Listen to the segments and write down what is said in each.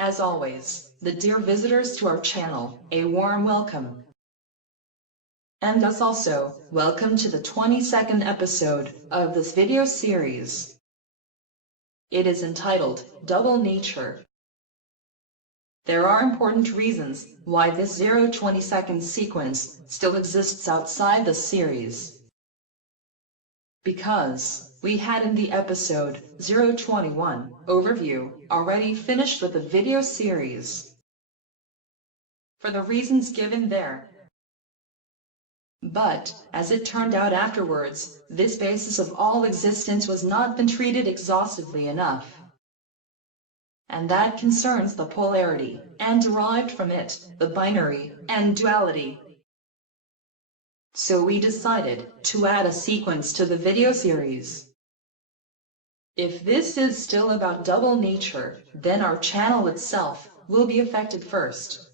As always, the dear visitors to our channel, a warm welcome. And us also, welcome to the 22nd episode of this video series. It is entitled, Double Nature. There are important reasons why this 0-22nd sequence still exists outside the series. Because we had in the episode 021 overview already finished with the video series. For the reasons given there. But, as it turned out afterwards, this basis of all existence was not been treated exhaustively enough. And that concerns the polarity, and derived from it, the binary, and duality. So we decided to add a sequence to the video series. If this is still about double nature, then our channel itself will be affected first.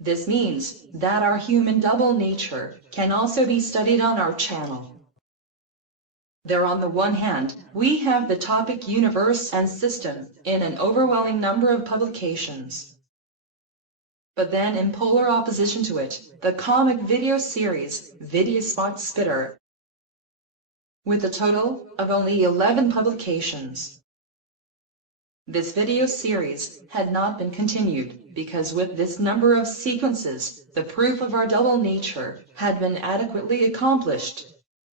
This means that our human double nature can also be studied on our channel. There on the one hand, we have the topic universe and system in an overwhelming number of publications. But then in polar opposition to it, the comic video series, Video Spot Spitter, with a total of only 11 publications. This video series had not been continued because with this number of sequences, the proof of our double nature had been adequately accomplished.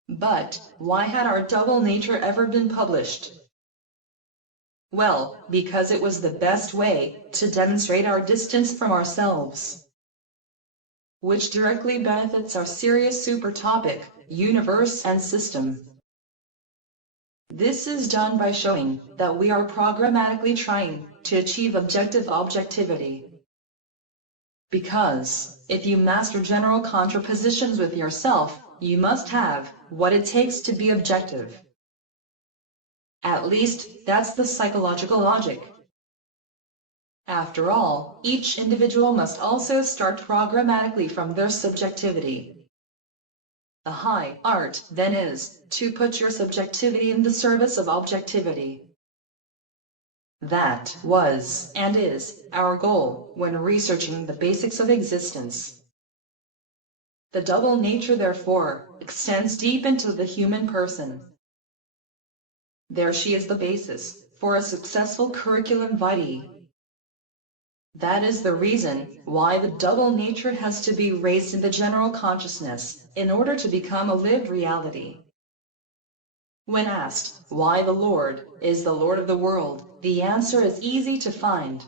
But why had our double nature ever been published? Well, because it was the best way to demonstrate our distance from ourselves, which directly benefits our serious super topic, universe and system. This is done by showing that we are programmatically trying to achieve objective objectivity. Because, if you master general contrapositions with yourself, you must have what it takes to be objective. At least, that's the psychological logic. After all, each individual must also start programmatically from their subjectivity. The high art, then, is to put your subjectivity in the service of objectivity. That was, and is, our goal when researching the basics of existence. The double nature, therefore, extends deep into the human person. There she is the basis for a successful curriculum vitae. That is the reason why the double nature has to be raised in the general consciousness in order to become a lived reality. When asked why the Lord is the Lord of the world, the answer is easy to find.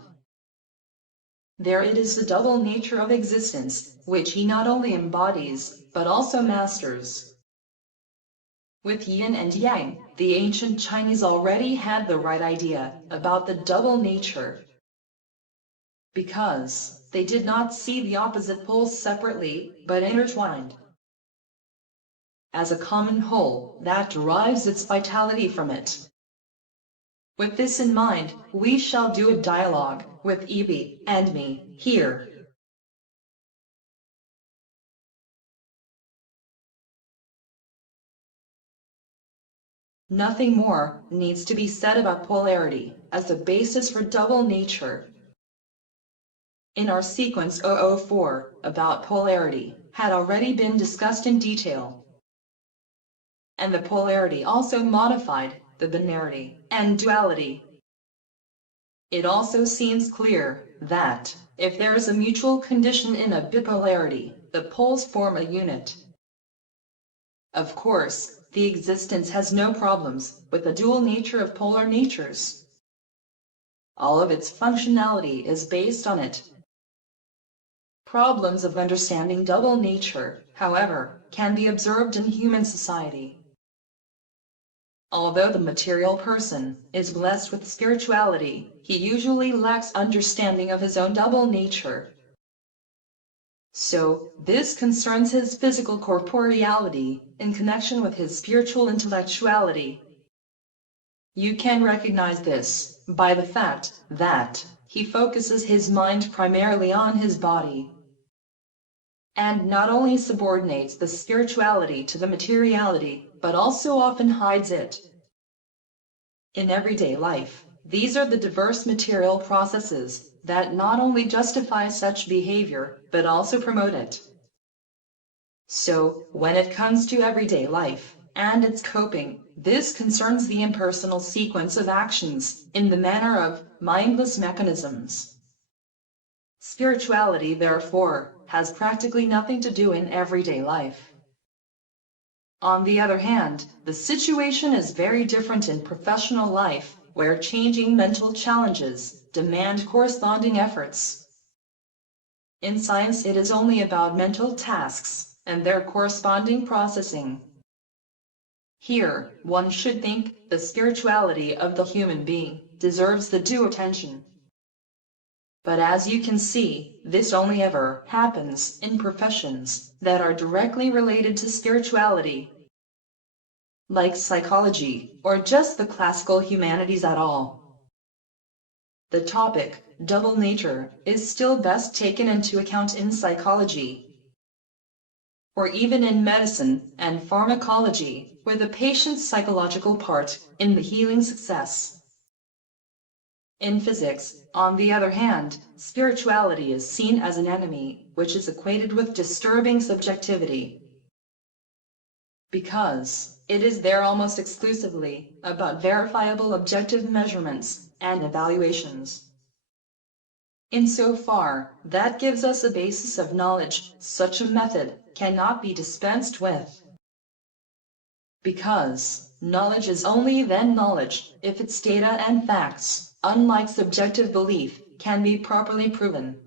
There it is the double nature of existence, which he not only embodies, but also masters. With yin and yang, the ancient Chinese already had the right idea about the double nature, because they did not see the opposite poles separately, but intertwined, as a common whole that derives its vitality from it. With this in mind, we shall do a dialogue with Evie and me here. Nothing more needs to be said about polarity as the basis for double nature. In our sequence 004 about polarity had already been discussed in detail. And the polarity also modified the binarity and duality. It also seems clear that, if there is a mutual condition in a bipolarity, the poles form a unit. Of course, the existence has no problems with the dual nature of polar natures. All of its functionality is based on it. Problems of understanding double nature, however, can be observed in human society. Although the material person is blessed with spirituality, he usually lacks understanding of his own double nature. So, this concerns his physical corporeality in connection with his spiritual intellectuality. You can recognize this by the fact that he focuses his mind primarily on his body, and not only subordinates the spirituality to the materiality, but also often hides it. In everyday life, these are the diverse material processes that not only justify such behavior, but also promote it. So, when it comes to everyday life and its coping, this concerns the impersonal sequence of actions in the manner of mindless mechanisms. Spirituality, therefore, has practically nothing to do in everyday life. On the other hand, the situation is very different in professional life, where changing mental challenges demand corresponding efforts. In science, it is only about mental tasks and their corresponding processing. Here, one should think the spirituality of the human being deserves the due attention. But as you can see, this only ever happens in professions that are directly related to spirituality, like psychology, or just the classical humanities at all. The topic, double nature, is still best taken into account in psychology, or even in medicine and pharmacology, where the patient's psychological part in the healing success. In physics, on the other hand, spirituality is seen as an enemy, which is equated with disturbing subjectivity, because it is there almost exclusively about verifiable objective measurements and evaluations. Insofar, that gives us a basis of knowledge, such a method cannot be dispensed with. Because knowledge is only then knowledge if its data and facts, unlike subjective belief, can be properly proven.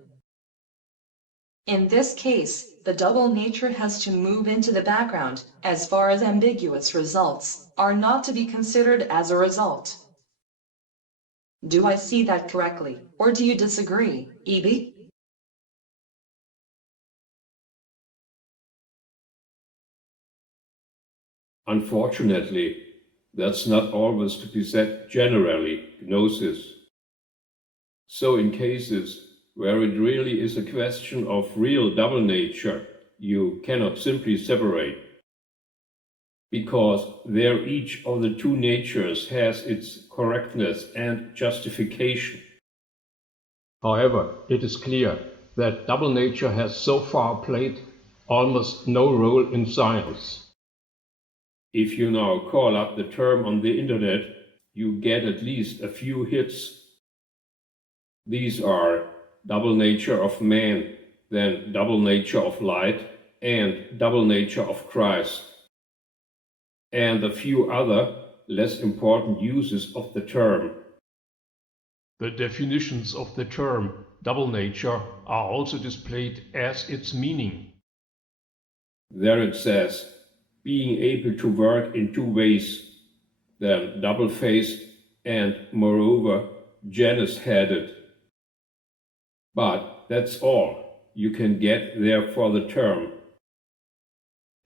In this case, the double nature has to move into the background, as far as ambiguous results are not to be considered as a result. Do I see that correctly, or do you disagree, Evie? Unfortunately, that's not always to be said generally, gnosis. So in cases where it really is a question of real double nature, you cannot simply separate, because there each of the two natures has its correctness and justification. However, it is clear that double nature has so far played almost no role in science. If you now call up the term on the internet, you get at least a few hits. These are double nature of man, then double nature of light, and double nature of Christ, and a few other less important uses of the term. The definitions of the term double nature are also displayed as its meaning. There it says, being able to work in two ways, then double-faced and, moreover, Janus-headed. But that's all you can get there for the term.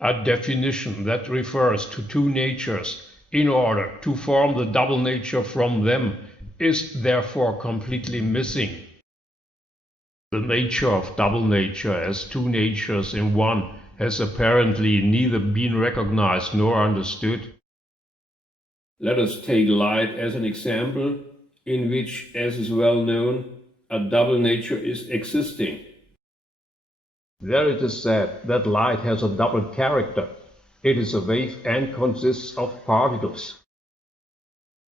A definition that refers to two natures in order to form the double nature from them is therefore completely missing. The nature of double nature as two natures in one has apparently neither been recognized nor understood. Let us take light as an example, in which, as is well known, a double nature is existing. There it is said that light has a double character. It is a wave and consists of particles.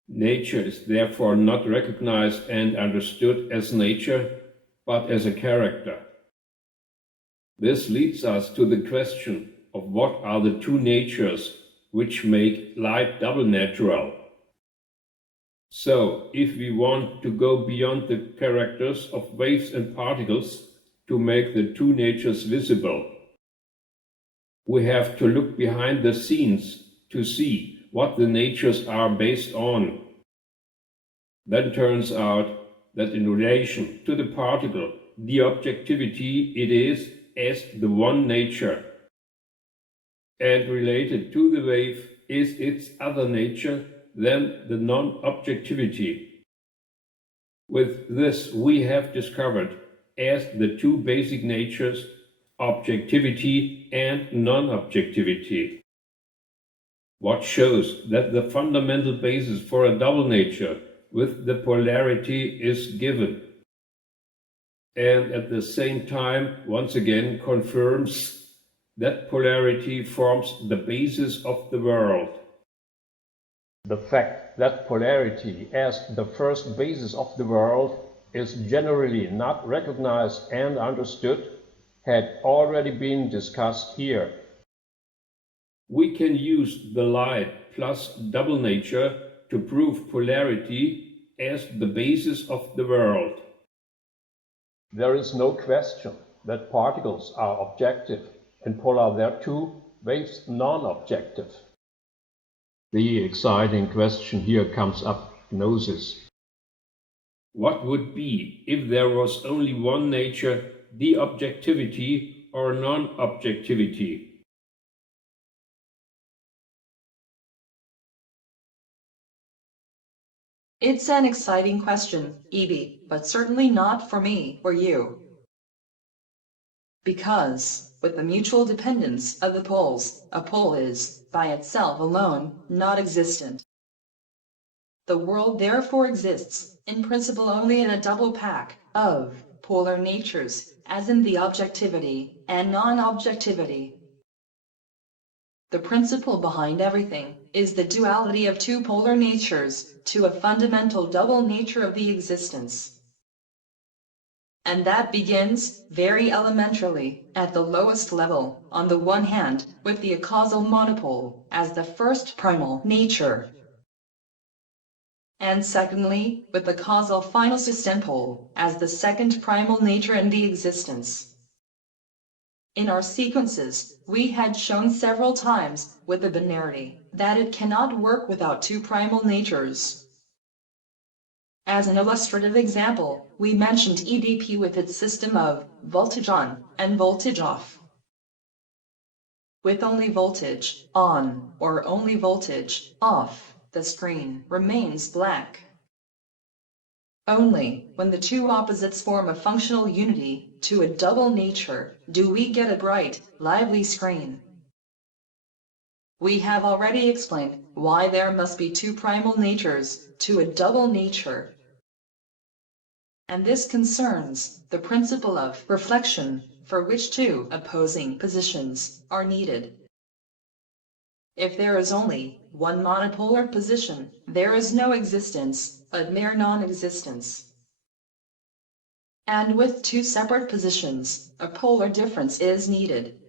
Nature is therefore not recognized and understood as nature, but as a character. This leads us to the question of what are the two natures which make light double natural. So, if we want to go beyond the characters of waves and particles to make the two natures visible, we have to look behind the scenes to see what the natures are based on. Then turns out that in relation to the particle, the objectivity it is as the one nature, and related to the wave is its other nature, then the non-objectivity. With this we have discovered as the two basic natures, objectivity and non-objectivity. What shows that the fundamental basis for a double nature, with the polarity is given, and at the same time once again confirms that polarity forms the basis of the world. The fact that polarity as the first basis of the world is generally not recognized and understood had already been discussed here. We can use the light plus double nature to prove polarity as the basis of the world. There is no question that particles are objective and polar thereto, waves non-objective. The exciting question here comes up, gnosis. What would be if there was only one nature, the objectivity or non-objectivity? It's an exciting question, Evie, but certainly not for me or you. Because, with the mutual dependence of the poles, a pole is, by itself alone, not existent. The world therefore exists, in principle only in a double pack of polar natures, as in the objectivity and non-objectivity. The principle behind everything is the duality of two polar natures to a fundamental double nature of the existence. And that begins, very elementarily, at the lowest level, on the one hand, with the acausal monopole as the first primal nature, and secondly, with the causal final system pole as the second primal nature in the existence. In our sequences, we had shown several times with the binarity that it cannot work without two primal natures. As an illustrative example, we mentioned EDP with its system of voltage on and voltage off. With only voltage on or only voltage off, the screen remains black. Only when the two opposites form a functional unity to a double nature do we get a bright, lively screen. We have already explained why there must be two primal natures to a double nature. And this concerns the principle of reflection, for which two opposing positions are needed. If there is only one monopolar position, there is no existence, but mere non-existence. And with two separate positions, a polar difference is needed.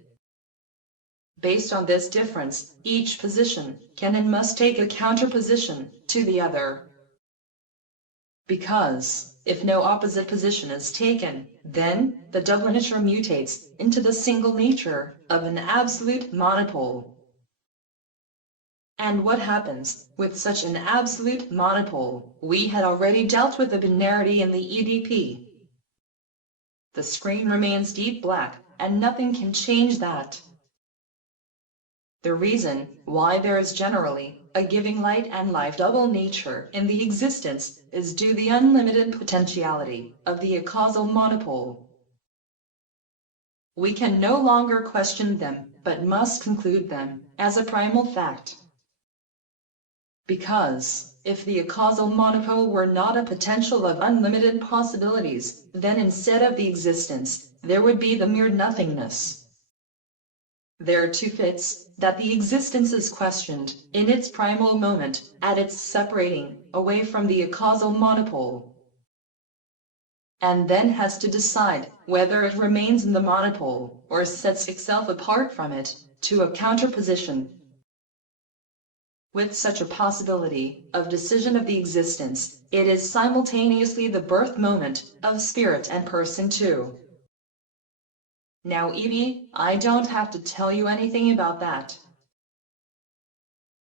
Based on this difference, each position can and must take a counterposition to the other. Because, if no opposite position is taken, then the double nature mutates into the single nature of an absolute monopole. And what happens with such an absolute monopole? We had already dealt with the binarity in the EDP. The screen remains deep black, and nothing can change that. The reason why there is generally a giving light and life double nature in the existence is due to the unlimited potentiality of the acausal monopole. We can no longer question them, but must conclude them as a primal fact. Because, if the acausal monopole were not a potential of unlimited possibilities, then instead of the existence, there would be the mere nothingness. There are two fits that the existence is questioned in its primal moment at its separating away from the acausal monopole, and then has to decide whether it remains in the monopole or sets itself apart from it to a counterposition. With such a possibility of decision of the existence, it is simultaneously the birth moment of spirit and person too. Now, Evie, I don't have to tell you anything about that.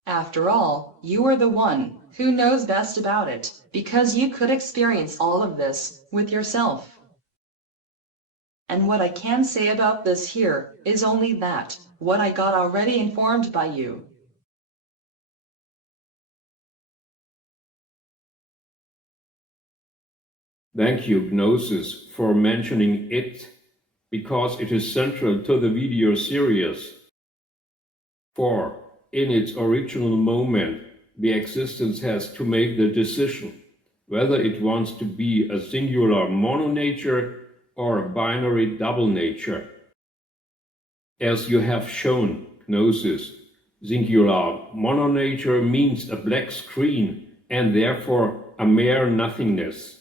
After all, you are the one who knows best about it, because you could experience all of this with yourself. And what I can say about this here is only that, what I got already informed by you. Thank you, Gnosis, for mentioning it, because it is central to the video series. For, in its original moment, the existence has to make the decision whether it wants to be a singular mononature or a binary double nature. As you have shown, Gnosis, singular mononature means a black screen and therefore a mere nothingness.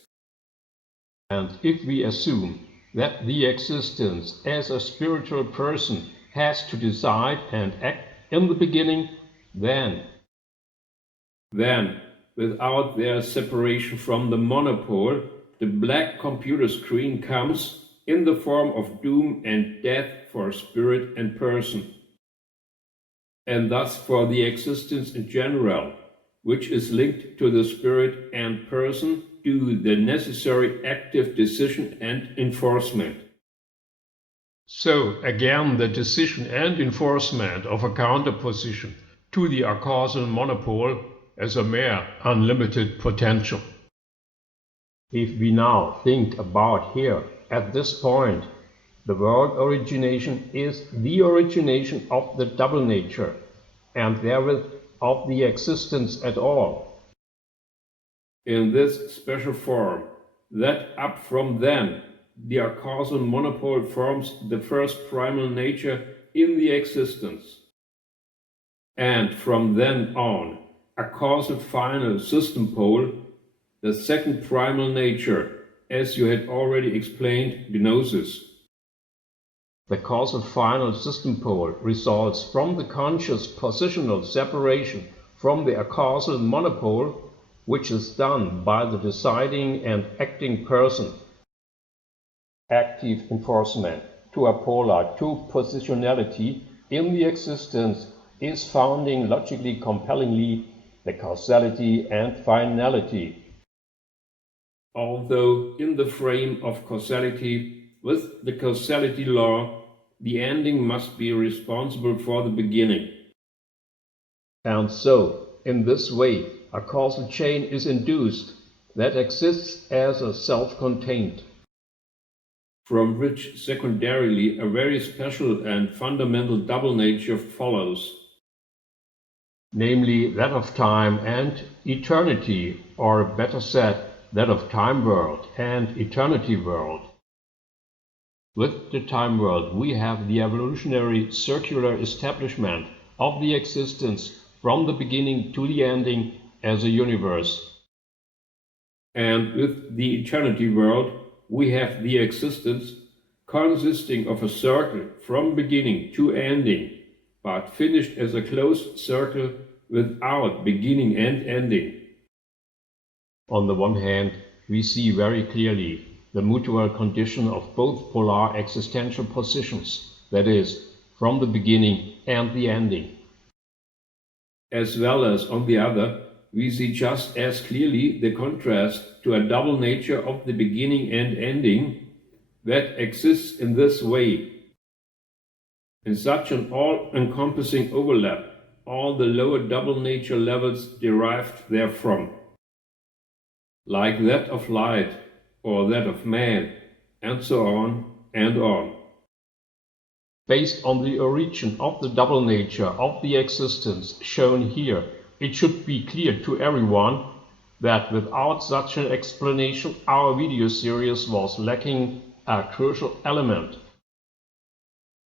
And if we assume that the existence as a spiritual person has to decide and act in the beginning, then, without their separation from the monopole, the black computer screen comes in the form of doom and death for spirit and person, and thus for the existence in general, which is linked to the spirit and person, do the necessary active decision and enforcement. So again, the decision and enforcement of a counterposition to the acausal monopole as a mere unlimited potential. If we now think about here, at this point, the world origination is the origination of the double nature, and therewith of the existence at all. In this special form, that up from then, the acausal monopole forms the first primal nature in the existence. And from then on, a causal final system pole, the second primal nature, as you had already explained, Gnosis. The causal final system pole results from the conscious positional separation from the acausal monopole, which is done by the deciding and acting person. Active enforcement to a polar two-positionality in the existence is founding logically compellingly the causality and finality. Although in the frame of causality, with the causality law, the ending must be responsible for the beginning. And so, in this way, a causal chain is induced that exists as a self-contained, from which secondarily a very special and fundamental double nature follows, namely that of time and eternity, or better said, that of time world and eternity world. With the time world, we have the evolutionary circular establishment of the existence from the beginning to the ending as a universe. And with the eternity world, we have the existence consisting of a circle from beginning to ending, but finished as a closed circle without beginning and ending. On the one hand, we see very clearly the mutual condition of both polar existential positions, that is, from the beginning and the ending. As well as, on the other, we see just as clearly the contrast to a double nature of the beginning and ending that exists in this way, in such an all-encompassing overlap, all the lower double nature levels derived therefrom, like that of light or that of man, and so on and on. Based on the origin of the double nature of the existence shown here, it should be clear to everyone that without such an explanation our video series was lacking a crucial element.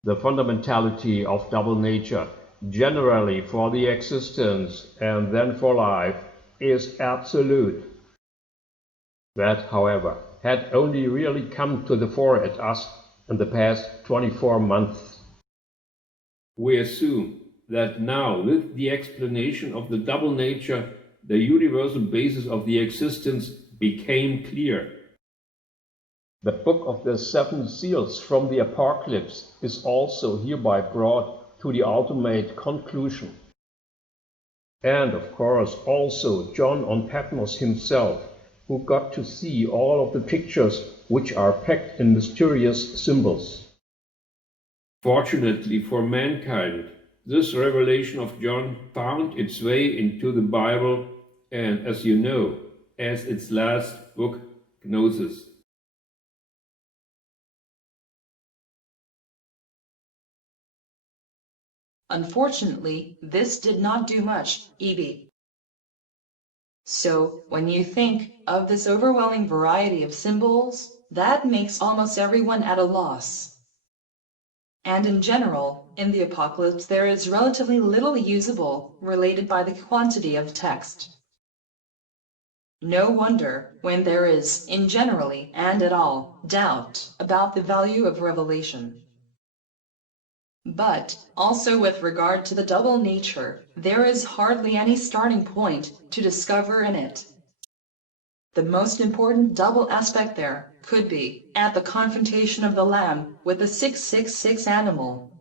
The fundamentality of double nature, generally for the existence and then for life, is absolute. That, however, had only really come to the fore at us in the past 24 months. We assume that now, with the explanation of the double nature, the universal basis of the existence became clear. The book of the seven seals from the Apocalypse is also hereby brought to the ultimate conclusion. And of course also John on Patmos himself, who got to see all of the pictures which are packed in mysterious symbols. Fortunately for mankind, this revelation of John found its way into the Bible and, as you know, as its last book, Gnosis. Unfortunately, this did not do much, EB. So, when you think of this overwhelming variety of symbols, that makes almost everyone at a loss. And in general, in the apocalypse there is relatively little usable related by the quantity of text. No wonder when there is, in generally and at all, doubt about the value of revelation. But, also with regard to the double nature, there is hardly any starting point to discover in it. The most important double aspect there could be at the confrontation of the Lamb with the 666 animal.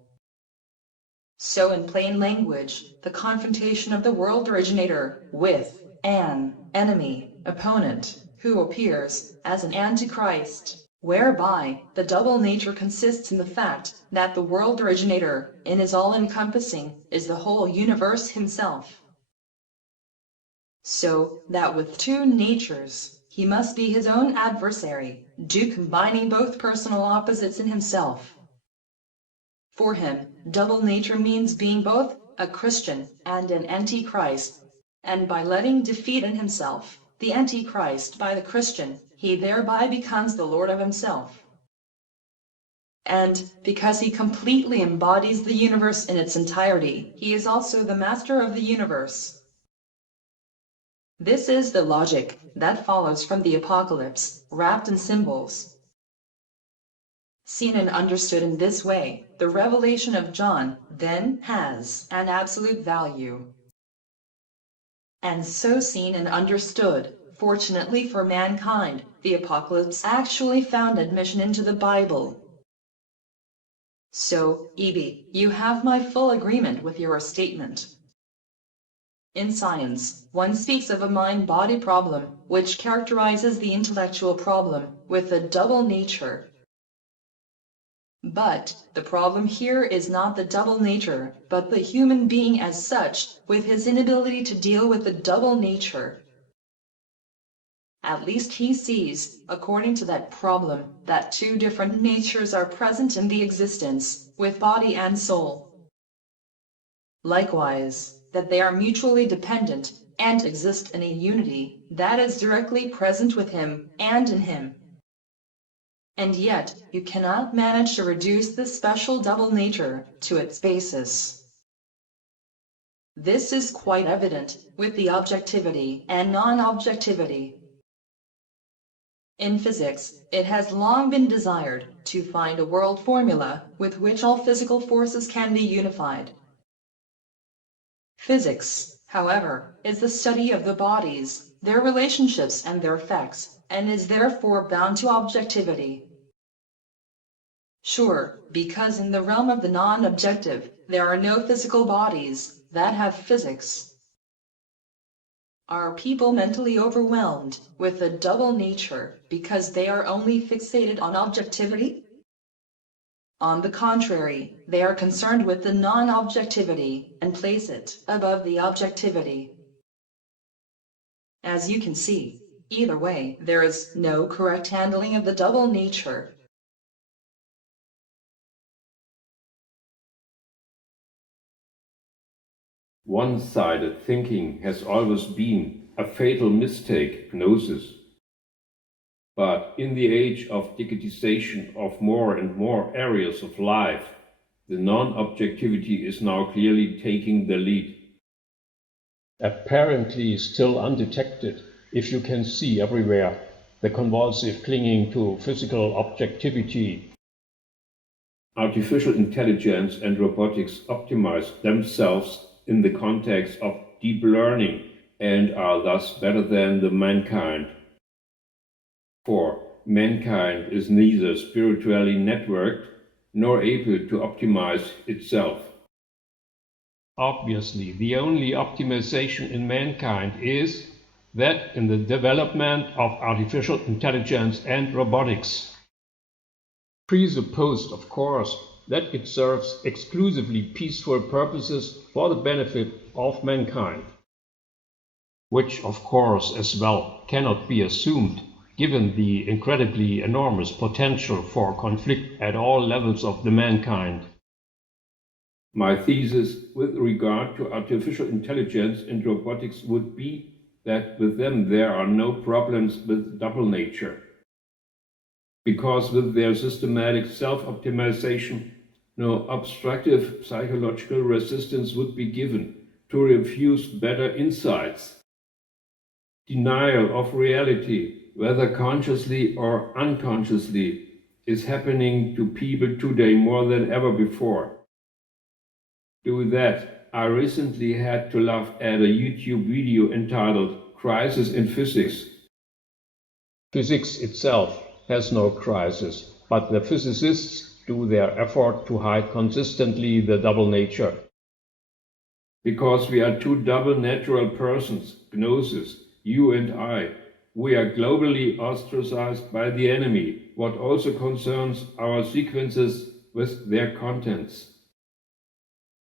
So in plain language, the confrontation of the world originator with an enemy, opponent, who appears as an antichrist, whereby the double nature consists in the fact that the world originator, in his all-encompassing, is the whole universe himself. So that with two natures, he must be his own adversary, combining both personal opposites in himself. For him, double nature means being both a Christian and an antichrist, and by letting defeat in himself the antichrist by the Christian, he thereby becomes the Lord of himself. And because he completely embodies the universe in its entirety, he is also the master of the universe. This is the logic that follows from the apocalypse, wrapped in symbols. Seen and understood in this way, the revelation of John then has an absolute value. And so seen and understood, fortunately for mankind, the apocalypse actually found admission into the Bible. So, Evie, you have my full agreement with your statement. In science, one speaks of a mind-body problem, which characterizes the intellectual problem with a double nature. But the problem here is not the double nature, but the human being as such, with his inability to deal with the double nature. At least he sees, according to that problem, that two different natures are present in the existence, with body and soul. Likewise, that they are mutually dependent and exist in a unity that is directly present with him and in him. And yet, you cannot manage to reduce this special double nature to its basis. This is quite evident with the objectivity and non-objectivity. In physics, it has long been desired to find a world formula with which all physical forces can be unified. Physics, however, is the study of the bodies, their relationships and their effects, and is therefore bound to objectivity. Sure, because in the realm of the non-objective, there are no physical bodies that have physics. Are people mentally overwhelmed with a double nature because they are only fixated on objectivity? On the contrary, they are concerned with the non-objectivity and place it above the objectivity. As you can see, either way, there is no correct handling of the double nature. One-sided thinking has always been a fatal mistake gnosis. But in the age of digitization of more and more areas of life, the non-objectivity is now clearly taking the lead. Apparently still undetected, if you can see everywhere the convulsive clinging to physical objectivity. Artificial intelligence and robotics optimize themselves in the context of deep learning and are thus better than the mankind. For mankind is neither spiritually networked nor able to optimize itself. Obviously, the only optimization in mankind is that in the development of artificial intelligence and robotics. Presupposed, of course, that it serves exclusively peaceful purposes for the benefit of mankind, which of course as well cannot be assumed given the incredibly enormous potential for conflict at all levels of the mankind. My thesis with regard to artificial intelligence and robotics would be that with them there are no problems with double nature, because with their systematic self-optimization, no obstructive psychological resistance would be given to refuse better insights. Denial of reality, whether consciously or unconsciously, is happening to people today more than ever before. To that, I recently had to laugh at a YouTube video entitled "Crisis in Physics." Physics itself has no crisis, but the physicists do their effort to hide consistently the double nature. Because we are two double natural persons, gnosis, you and I, we are globally ostracized by the enemy, what also concerns our sequences with their contents.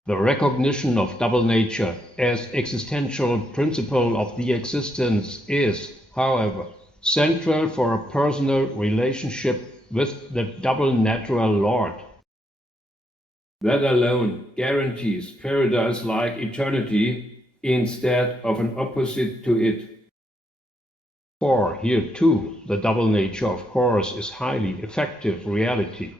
The recognition of double nature as existential principle of the existence is, however, central for a personal relationship with the double natural Lord. That alone guarantees paradise-like eternity instead of an opposite to it. For here too, the double nature of course is highly effective reality.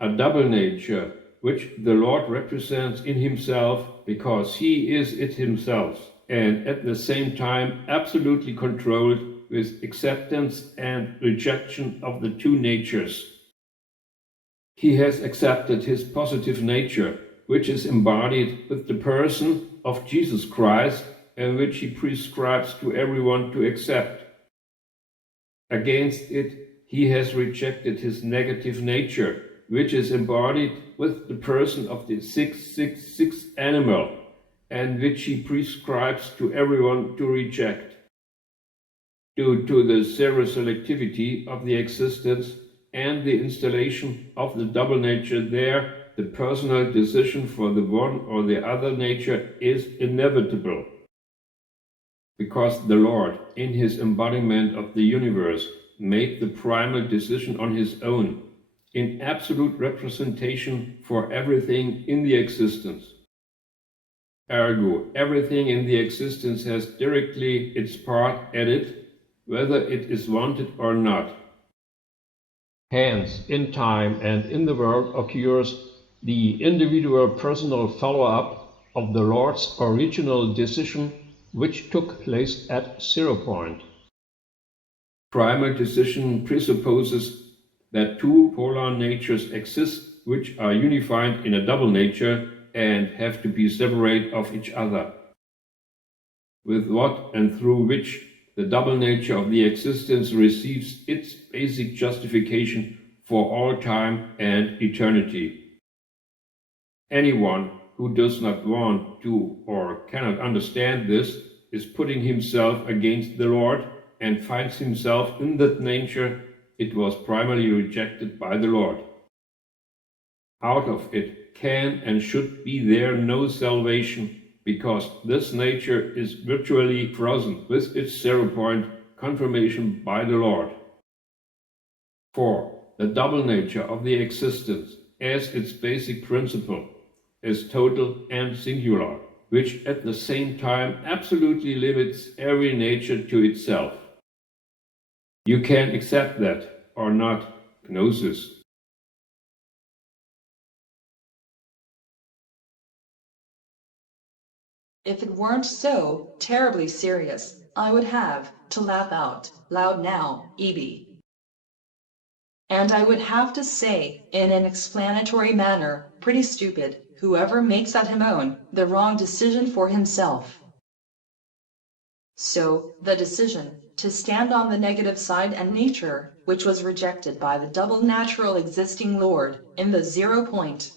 A double nature which the Lord represents in himself because he is it himself, and at the same time absolutely controlled with acceptance and rejection of the two natures. He has accepted his positive nature, which is embodied with the person of Jesus Christ and which he prescribes to everyone to accept. Against it, he has rejected his negative nature, which is embodied with the person of the 666 animal, and which he prescribes to everyone to reject. Due to the zero-selectivity of the existence and the installation of the double nature there, the personal decision for the one or the other nature is inevitable. Because the Lord, in his embodiment of the universe, made the primal decision on his own, in absolute representation for everything in the existence. Ergo, everything in the existence has directly its part at it, whether it is wanted or not. Hence, in time and in the world occurs the individual personal follow-up of the Lord's original decision, which took place at 0 point. Primal decision presupposes that two polar natures exist which are unified in a double nature and have to be separate of each other, with what and through which the double nature of the existence receives its basic justification for all time and eternity. Anyone who does not want to or cannot understand this is putting himself against the Lord and finds himself in that nature it was primarily rejected by the Lord. Out of it can and should be there no salvation, because this nature is virtually frozen with its 0 point confirmation by the Lord. For the double nature of the existence, as its basic principle, is total and singular, which at the same time absolutely limits every nature to itself. You can accept that or not, gnosis. If it weren't so terribly serious, I would have to laugh out loud now, EB. And I would have to say, in an explanatory manner, pretty stupid, whoever makes at him own the wrong decision for himself. So, the decision to stand on the negative side and nature, which was rejected by the double natural existing Lord in the 0 point.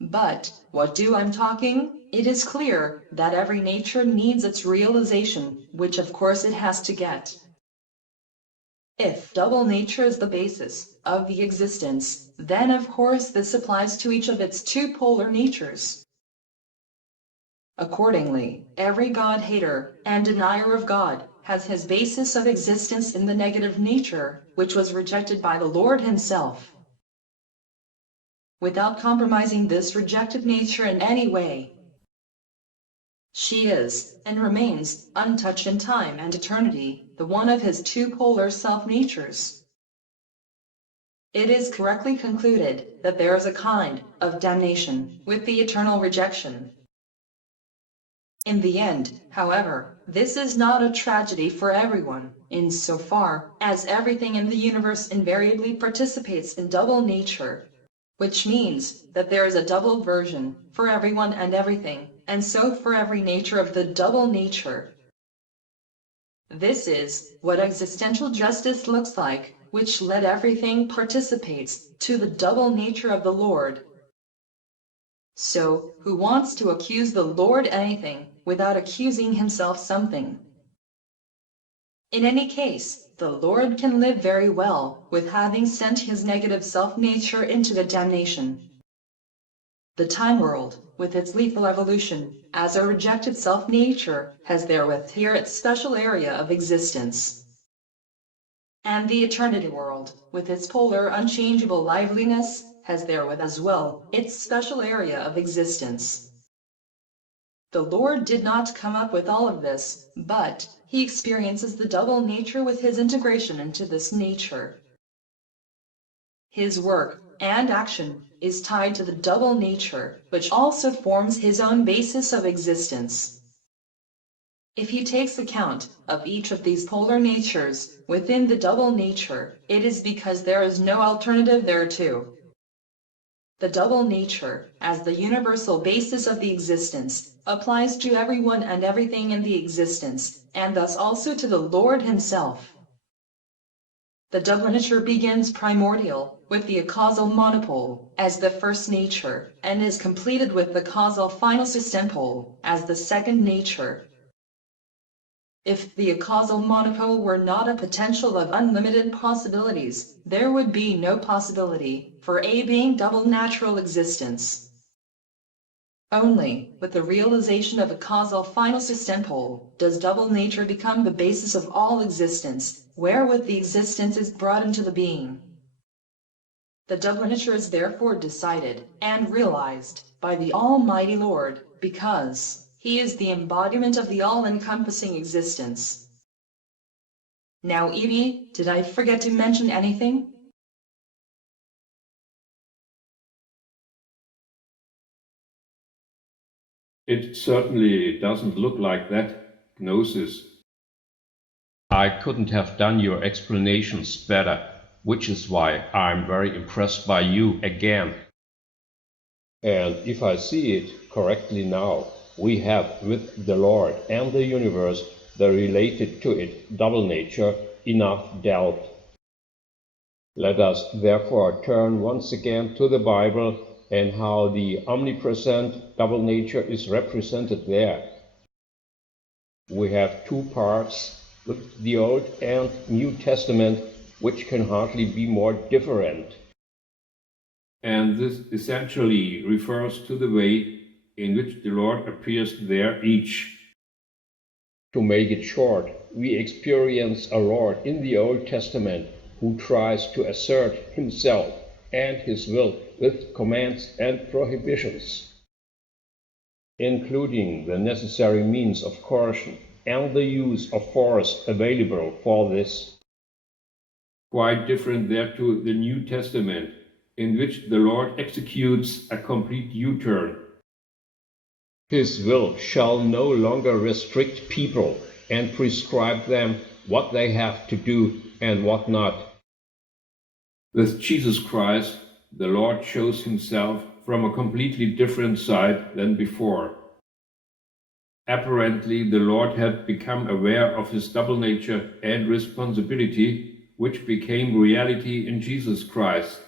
But, what do I'm talking? It is clear that every nature needs its realization, which of course it has to get. If double nature is the basis of the existence, then of course this applies to each of its two polar natures. Accordingly, every God-hater and denier of God has his basis of existence in the negative nature, which was rejected by the Lord himself. Without compromising this rejected nature in any way, She is, and remains, untouched in time and eternity, the one of his two polar self-natures. It is correctly concluded that there is a kind of damnation with the eternal rejection. In the end, however, this is not a tragedy for everyone, insofar as everything in the universe invariably participates in double nature, which means that there is a double version for everyone and everything, and so for every nature of the double nature. This is what existential justice looks like, which let everything participates to the double nature of the Lord. So, who wants to accuse the Lord anything without accusing himself something? In any case, the Lord can live very well with having sent his negative self-nature into the damnation. The time world, with its lethal evolution, as a rejected self-nature, has therewith here its special area of existence. And the eternity world, with its polar unchangeable liveliness, has therewith as well its special area of existence. The Lord did not come up with all of this, but he experiences the double nature with his integration into this nature. His work and action is tied to the double nature, which also forms his own basis of existence. If he takes account of each of these polar natures within the double nature, it is because there is no alternative thereto. The double nature, as the universal basis of the existence, applies to everyone and everything in the existence, and thus also to the Lord himself. The doublenature begins primordial, with the causal monopole, as the first nature, and is completed with the causal final systempole, as the second nature. If the causal monopole were not a potential of unlimited possibilities, there would be no possibility for a being double natural existence. Only with the realization of a causal final systempole does double nature become the basis of all existence, wherewith the existence is brought into the being. The double nature is therefore decided and realized by the Almighty Lord, because he is the embodiment of the all-encompassing existence. Now, Evie, did I forget to mention anything? It certainly doesn't look like that, Gnosis. I couldn't have done your explanations better, which is why I'm very impressed by you again. And if I see it correctly now, we have with the Lord and the universe the related to it double nature enough dealt. Let us therefore turn once again to the Bible and how the omnipresent double nature is represented there. We have two parts with the Old and New Testament, which can hardly be more different. And this essentially refers to the way in which the Lord appears there each. To make it short, we experience a Lord in the Old Testament who tries to assert himself and his will with commands and prohibitions, including the necessary means of coercion and the use of force available for this. Quite different there to the New Testament, in which the Lord executes a complete U-turn. His will shall no longer restrict people and prescribe them what they have to do and what not. With Jesus Christ, the Lord shows himself from a completely different side than before. Apparently, the Lord had become aware of his double nature and responsibility, which became reality in Jesus Christ.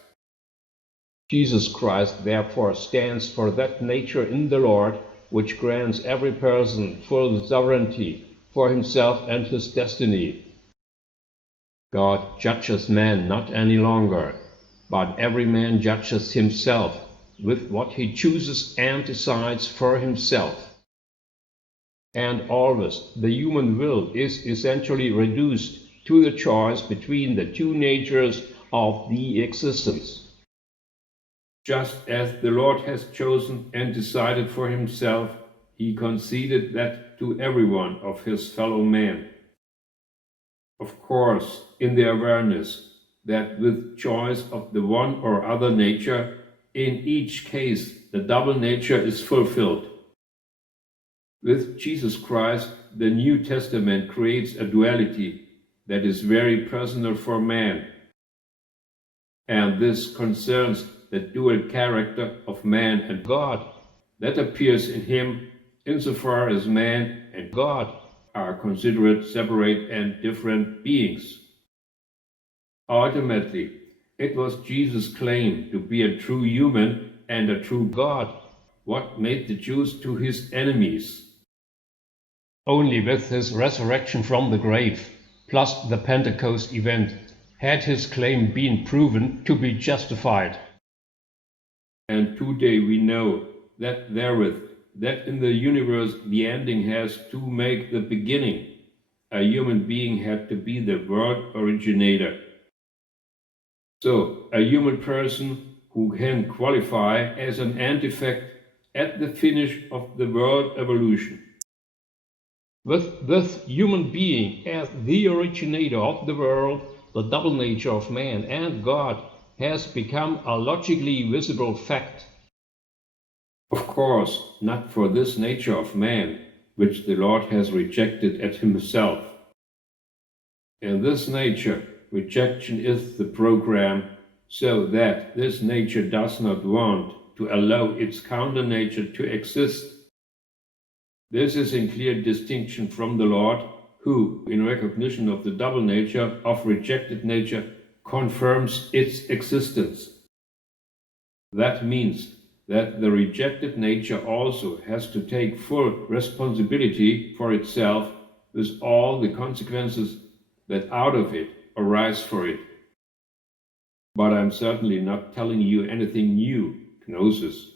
Jesus Christ therefore stands for that nature in the Lord which grants every person full sovereignty for himself and his destiny. God judges man not any longer, but every man judges himself with what he chooses and decides for himself. And always the human will is essentially reduced to the choice between the two natures of the existence. Just as the Lord has chosen and decided for himself, he conceded that to everyone of his fellow man. Of course, in the awareness that with choice of the one or other nature, in each case the double nature is fulfilled. With Jesus Christ, the New Testament creates a duality that is very personal for man. And this concerns the dual character of man and God that appears in him insofar as man and God are considered separate and different beings. Ultimately, it was Jesus' claim to be a true human and a true God what made the Jews to his enemies. Only with his resurrection from the grave, plus the Pentecost event, had his claim been proven to be justified. And today we know that therewith, that in the universe the ending has to make the beginning. A human being had to be the world originator. So, a human person who can qualify as an antifact at the finish of the world evolution. With this human being as the originator of the world, the double nature of man and God has become a logically visible fact. Of course, not for this nature of man, which the Lord has rejected at himself. In this nature, rejection is the program, so that this nature does not want to allow its counter nature to exist. This is in clear distinction from the Lord, who, in recognition of the double nature of rejected nature, confirms its existence. That means that the rejected nature also has to take full responsibility for itself with all the consequences that out of it arise for it. But I'm certainly not telling you anything new, Gnosis.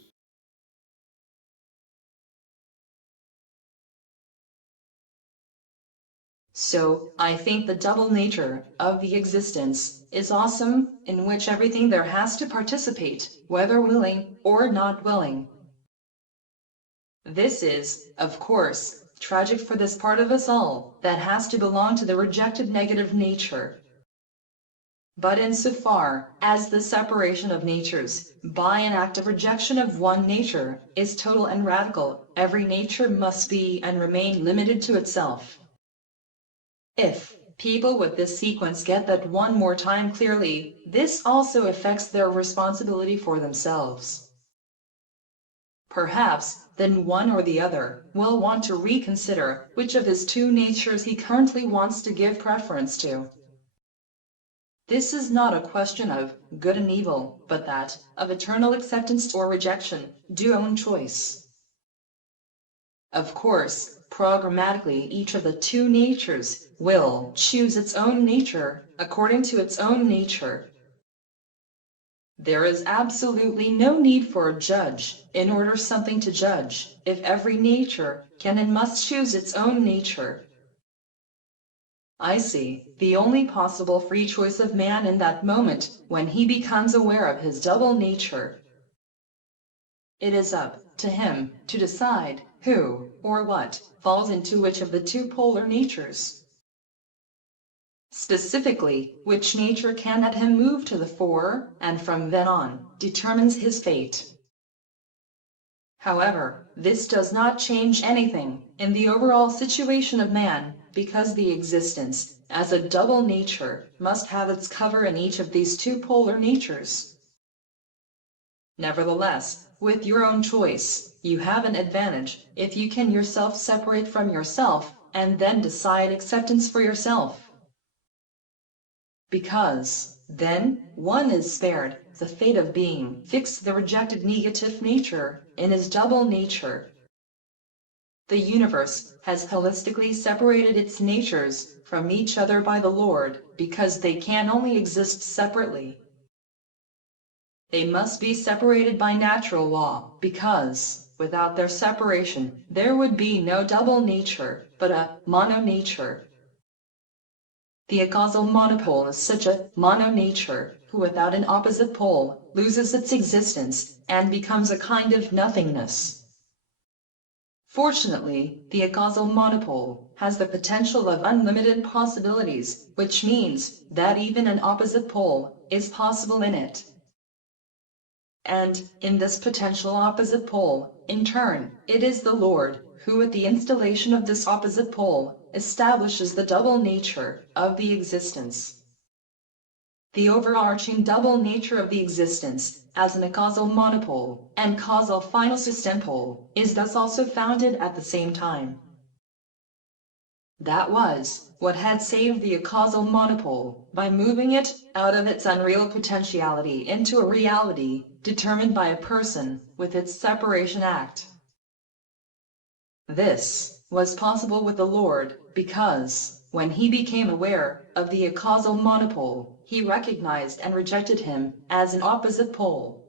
So, I think the double nature of the existence is awesome, in which everything there has to participate, whether willing or not willing. This is, of course, tragic for this part of us all that has to belong to the rejected negative nature. But insofar as the separation of natures by an act of rejection of one nature is total and radical, every nature must be and remain limited to itself. If people with this sequence get that one more time clearly, this also affects their responsibility for themselves. Perhaps then one or the other will want to reconsider which of his two natures he currently wants to give preference to. This is not a question of good and evil, but that of eternal acceptance or rejection, due own choice. Of course, programmatically each of the two natures will choose its own nature according to its own nature. There is absolutely no need for a judge in order something to judge, if every nature can and must choose its own nature. I see the only possible free choice of man in that moment when he becomes aware of his double nature. It is up to him to decide who or what falls into which of the two polar natures. Specifically, which nature can let him move to the fore, and from then on, determines his fate. However, this does not change anything in the overall situation of man, because the existence as a double nature must have its cover in each of these two polar natures. Nevertheless, with your own choice, you have an advantage if you can yourself separate from yourself and then decide acceptance for yourself. Because then one is spared the fate of being fixed the rejected negative nature in his double nature. The universe has holistically separated its natures from each other by the Lord because they can only exist separately. They must be separated by natural law because, without their separation, there would be no double nature, but a mono-nature. The causal monopole is such a mono-nature, who without an opposite pole loses its existence and becomes a kind of nothingness. Fortunately, the causal monopole has the potential of unlimited possibilities, which means that even an opposite pole is possible in it. And, in this potential opposite pole, in turn, it is the Lord who, at the installation of this opposite pole, establishes the double nature of the existence. The overarching double nature of the existence, as an causal monopole and causal final system pole, is thus also founded at the same time. That was what had saved the causal monopole by moving it out of its unreal potentiality into a reality determined by a person with its separation act. This was possible with the Lord because, when he became aware of the causal monopole, he recognized and rejected him as an opposite pole.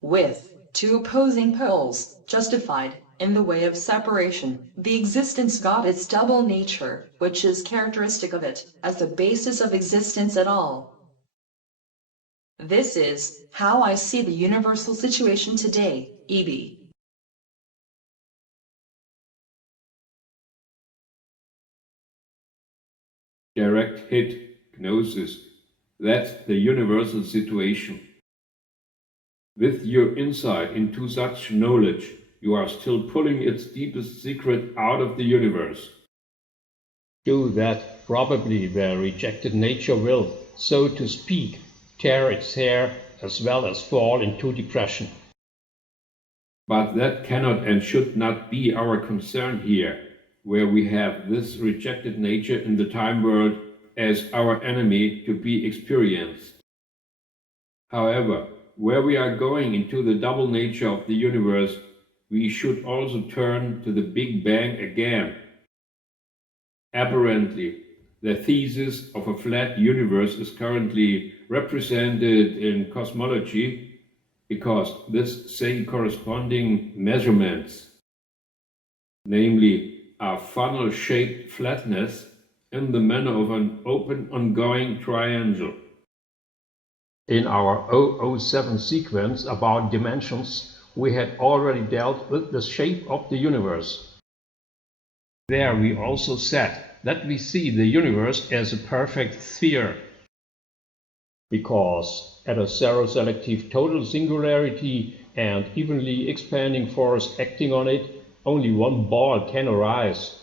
With two opposing poles justified in the way of separation, the existence got its double nature, which is characteristic of it, as the basis of existence at all. This is how I see the universal situation today, E.B. Direct hit, gnosis. That's the universal situation. With your insight into such knowledge, you are still pulling its deepest secret out of the universe. Do that, probably the rejected nature will, so to speak, tear its hair as well as fall into depression. But that cannot and should not be our concern here, where we have this rejected nature in the time world as our enemy to be experienced. However, where we are going into the double nature of the universe, we should also turn to the Big Bang again. Apparently, the thesis of a flat universe is currently represented in cosmology because this same corresponding measurements, namely a funnel-shaped flatness in the manner of an open ongoing triangle. In our 007 sequence about dimensions, we had already dealt with the shape of the universe. There we also said that we see the universe as a perfect sphere, because at a zero-selective total singularity and evenly expanding force acting on it, only one ball can arise.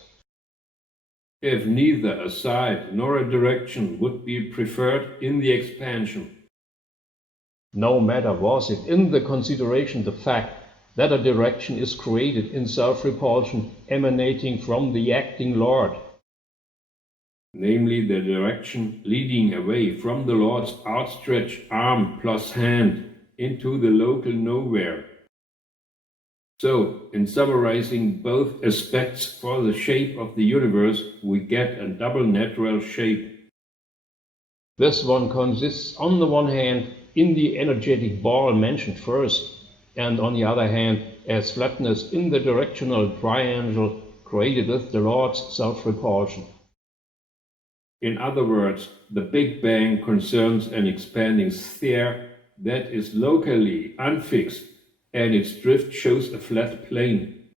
If neither a side nor a direction would be preferred in the expansion. No matter was it in the consideration the fact that a direction is created in self-repulsion emanating from the acting Lord. Namely the direction leading away from the Lord's outstretched arm plus hand into the local nowhere. So, in summarizing both aspects for the shape of the universe, we get a double natural shape. This one consists on the one hand in the energetic ball mentioned first, and on the other hand as flatness in the directional triangle created with the Lord's self-repulsion. In other words, the Big Bang concerns an expanding sphere that is locally unfixed, and its drift shows a flat plane.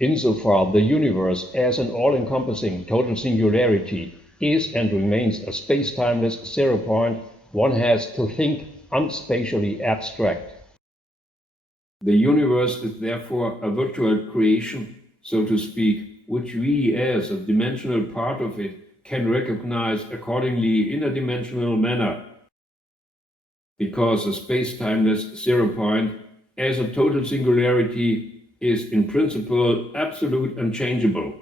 Insofar the universe as an all-encompassing total singularity is and remains a space-timeless zero point, one has to think unspatially abstract. The universe is therefore a virtual creation, so to speak, which we as a dimensional part of it can recognize accordingly in a dimensional manner. Because a space-timeless zero point as a total singularity is in principle absolute and changeable.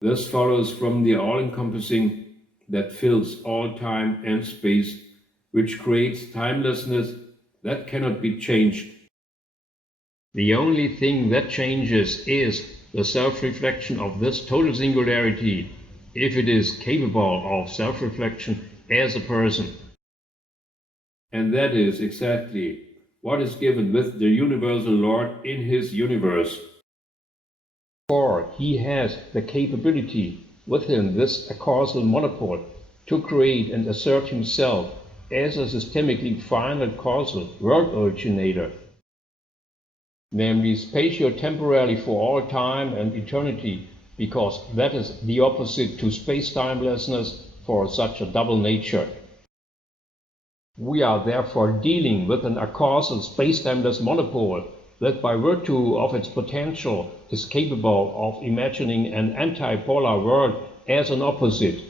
This follows from the all-encompassing that fills all time and space, which creates timelessness that cannot be changed. The only thing that changes is the self-reflection of this total singularity, if it is capable of self-reflection as a person. And that is exactly what is given with the universal Lord in his universe. For he has the capability within this causal monopole to create and assert himself as a systemically final causal world originator. namely spatio-temporally for all time and eternity, because that is the opposite to space-timelessness for such a double nature. We are therefore dealing with an acausal space-timeless monopole that by virtue of its potential is capable of imagining an antipolar world as an opposite.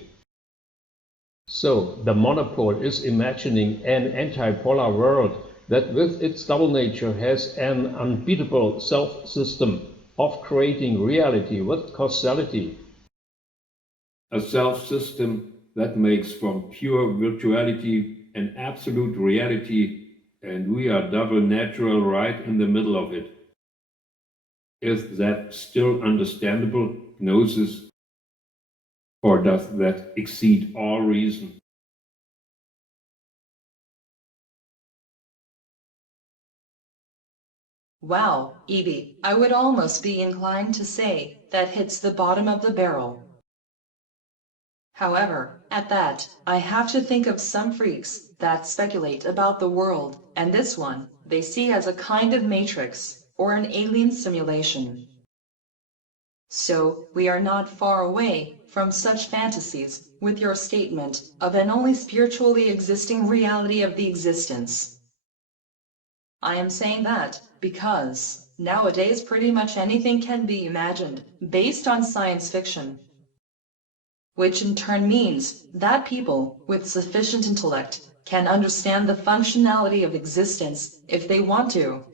So the monopole is imagining an antipolar world that with its double nature has an unbeatable self-system of creating reality with causality. A self-system that makes from pure virtuality an absolute reality, and we are double natural right in the middle of it. Is that still understandable, gnosis? Or does that exceed all reason? Wow, Evie, I would almost be inclined to say that hits the bottom of the barrel. However, at that, I have to think of some freaks that speculate about the world, and this one they see as a kind of matrix or an alien simulation. So we are not far away from such fantasies with your statement of an only spiritually existing reality of the existence. I am saying that because nowadays pretty much anything can be imagined based on science fiction, which in turn means that people with sufficient intellect can understand the functionality of existence if they want to.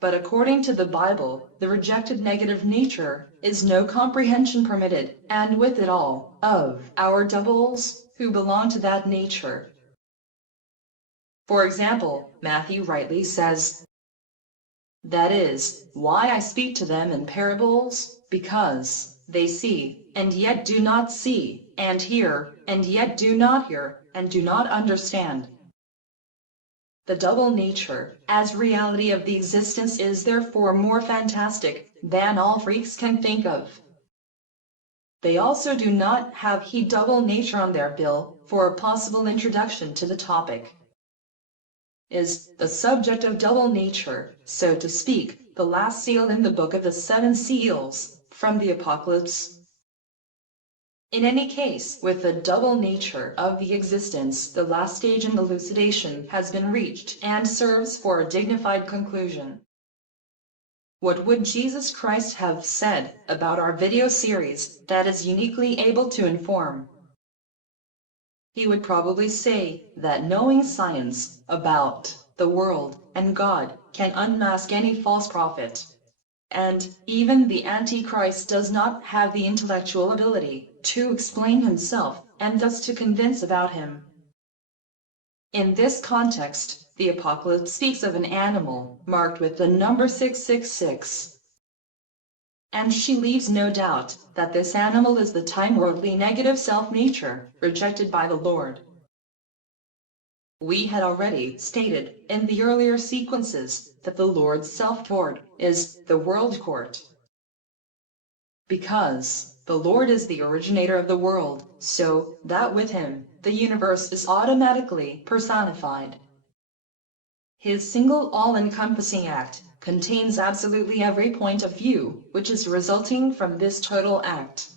But according to the Bible, the rejected negative nature is no comprehension permitted, and with it all of our doubles who belong to that nature. For example, Matthew rightly says, "That is why I speak to them in parables, because they see, and yet do not see, and hear, and yet do not hear, and do not understand." The double nature as reality of the existence is therefore more fantastic than all freaks can think of. They also do not have he double nature on their bill for a possible introduction to the topic. Is the subject of double nature, so to speak, the last seal in the book of the seven seals from the Apocalypse? In any case, with the double nature of the existence, the last stage in elucidation has been reached and serves for a dignified conclusion. What would Jesus Christ have said about our video series that is uniquely able to inform? He would probably say that knowing science about the world and God can unmask any false prophet. And even the Antichrist does not have the intellectual ability to explain himself and thus to convince about him. In this context, the Apocalypse speaks of an animal marked with the number 666. And she leaves no doubt that this animal is the time-worldly negative self-nature rejected by the Lord. We had already stated in the earlier sequences that the Lord's self-toward is the world court. Because the Lord is the originator of the world, so that with him the universe is automatically personified. His single all-encompassing act contains absolutely every point of view which is resulting from this total act.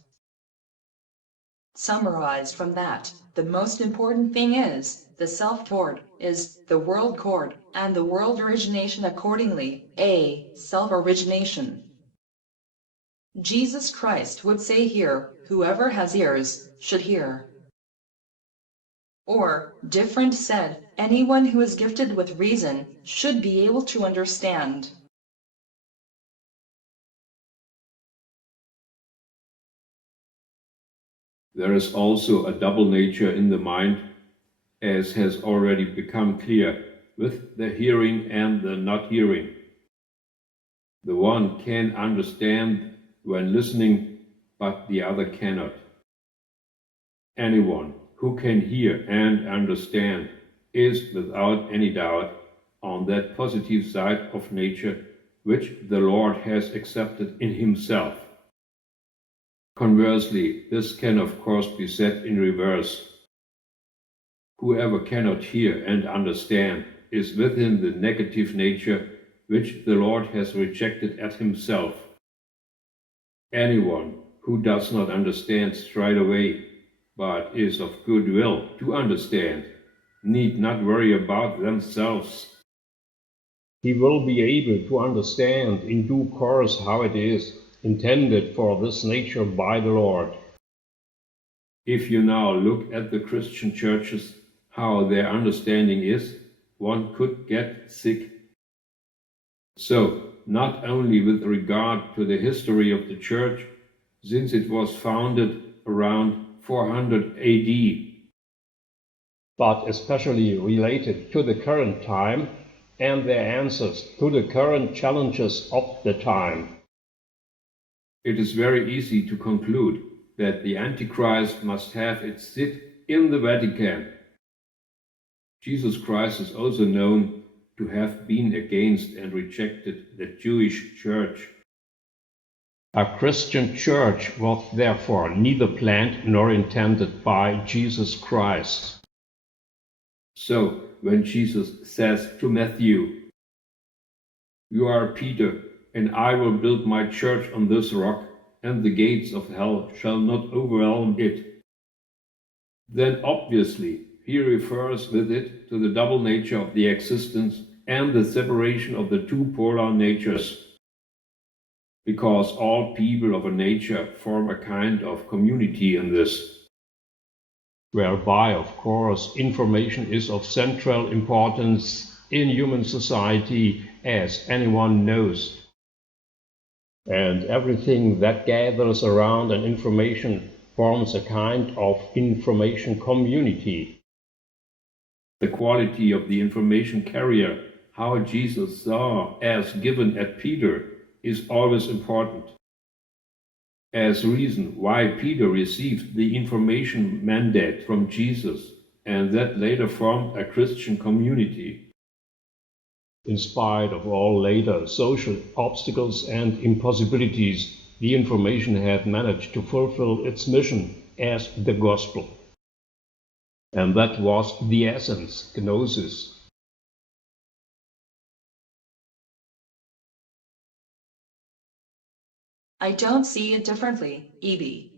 Summarized from that, the most important thing is the self-toward is the world chord, and the world origination accordingly, a self-origination. Jesus Christ would say here, whoever has ears should hear. Or, different said, anyone who is gifted with reason should be able to understand. There is also a double nature in the mind, as has already become clear, with the hearing and the not hearing. The one can understand when listening, but the other cannot. Anyone who can hear and understand is without any doubt on that positive side of nature which the Lord has accepted in himself. Conversely, this can of course be said in reverse. Whoever cannot hear and understand is within the negative nature which the Lord has rejected at himself. Anyone who does not understand straight away, but is of good will to understand, need not worry about themselves. He will be able to understand in due course how it is intended for this nature by the Lord. If you now look at the Christian churches, how their understanding is, one could get sick. So, not only with regard to the history of the church, since it was founded around 400 AD, but especially related to the current time and their answers to the current challenges of the time. It is very easy to conclude that the Antichrist must have its seat in the Vatican. Jesus Christ is also known to have been against and rejected the Jewish church. A Christian church was therefore neither planned nor intended by Jesus Christ. So, when Jesus says to Matthew, "You are Peter, and I will build my church on this rock, and the gates of hell shall not overwhelm it," then obviously he refers with it to the double nature of the existence and the separation of the two polar natures. Because all people of a nature form a kind of community in this. Whereby, of course, information is of central importance in human society, as anyone knows. And everything that gathers around an information forms a kind of information community. The quality of the information carrier, how Jesus saw as given at Peter, is always important. As reason why Peter received the information mandate from Jesus, and that later formed a Christian community. In spite of all later social obstacles and impossibilities, the information had managed to fulfill its mission as the gospel. And that was the essence, gnosis. I don't see it differently, E.B.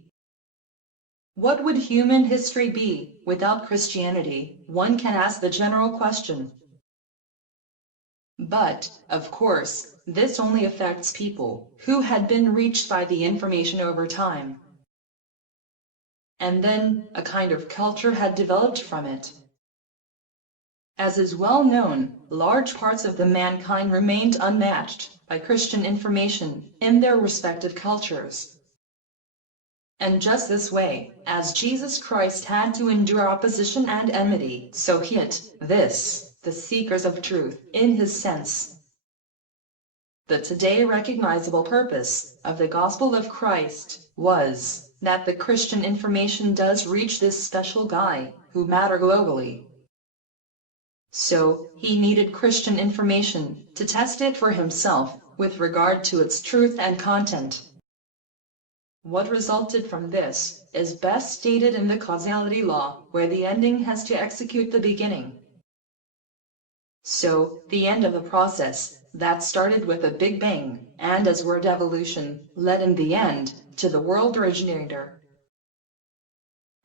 What would human history be without Christianity? One can ask the general question. But, of course, this only affects people who had been reached by the information over time. And then a kind of culture had developed from it. As is well known, large parts of the mankind remained unmatched by Christian information in their respective cultures. And just this way, as Jesus Christ had to endure opposition and enmity, so he had this, the seekers of truth, in his sense. The today recognizable purpose of the gospel of Christ was that the Christian information does reach this special guy who matter globally. So, he needed Christian information to test it for himself with regard to its truth and content. What resulted from this is best stated in the causality law, where the ending has to execute the beginning. So, the end of the process that started with a Big Bang, and as word evolution, led in the end to the world originator.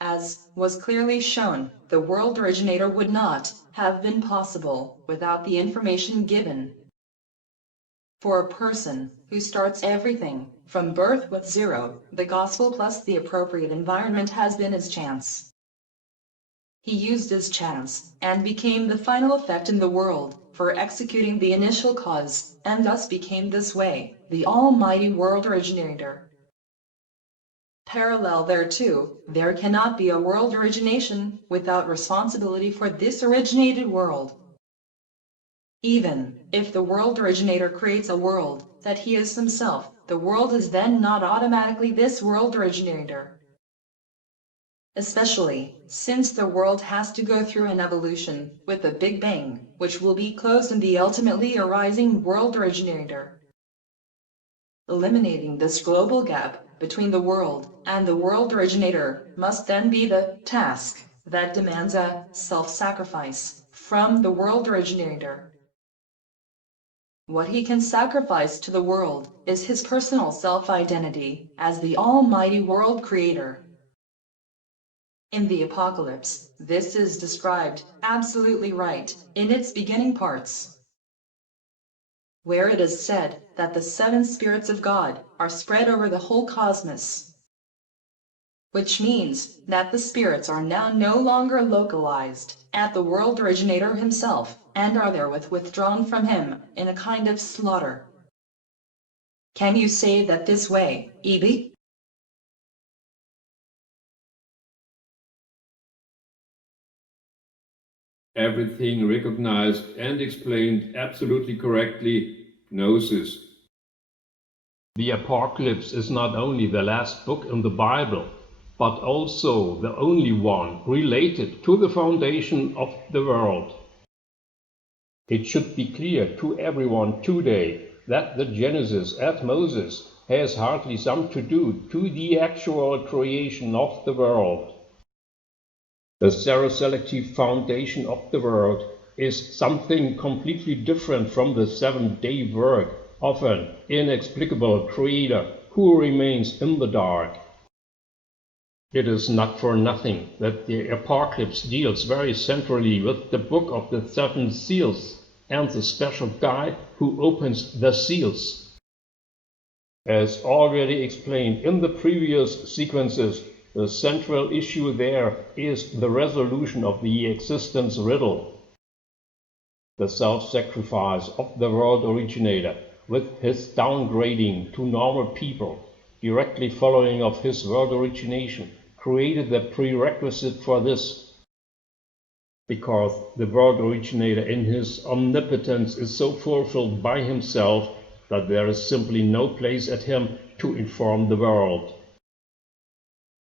As was clearly shown, the world originator would not have been possible without the information given. For a person who starts everything from birth with zero, the gospel plus the appropriate environment has been his chance. He used his chance and became the final effect in the world for executing the initial cause, and thus became this way the almighty world originator. Parallel thereto, there cannot be a world origination without responsibility for this originated world. Even if the world originator creates a world that he is himself, the world is then not automatically this world originator. Especially since the world has to go through an evolution with a Big Bang, which will be closed in the ultimately arising world originator. Eliminating this global gap between the world and the world originator must then be the task that demands a self-sacrifice from the world originator. What he can sacrifice to the world is his personal self-identity as the almighty world creator. In the Apocalypse, this is described absolutely right in its beginning parts, where it is said that the 7 spirits of God are spread over the whole cosmos, which means that the spirits are now no longer localized at the world originator himself and are therewith withdrawn from him in a kind of slaughter. Can you say that this way, Ebi? Everything recognized and explained absolutely correctly, Gnosis. The Apocalypse is not only the last book in the Bible, but also the only one related to the foundation of the world. It should be clear to everyone today that the Genesis at Moses has hardly some to do to the actual creation of the world. The seroselective foundation of the world is something completely different from the 7-day work of an inexplicable creator who remains in the dark. It is not for nothing that the Apocalypse deals very centrally with the book of the 7 seals and the special guy who opens the seals. As already explained in the previous sequences, the central issue there is the resolution of the existence riddle. The self-sacrifice of the world originator with his downgrading to normal people, directly following of his world origination, created the prerequisite for this. Because the world originator in his omnipotence is so fulfilled by himself that there is simply no place at him to inform the world.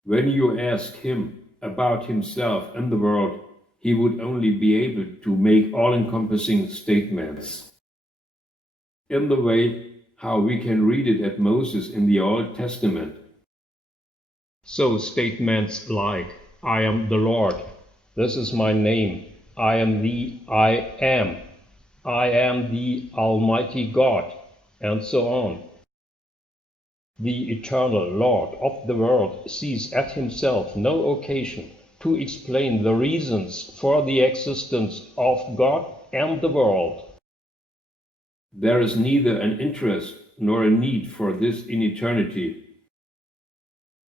When you ask him about himself and the world, he would only be able to make all-encompassing statements. In the way how we can read it at Moses in the Old Testament. So statements like, I am the Lord, this is my name, I am the I am the Almighty God, and so on. The eternal Lord of the world sees at himself no occasion to explain the reasons for the existence of God and the world. There is neither an interest nor a need for this in eternity.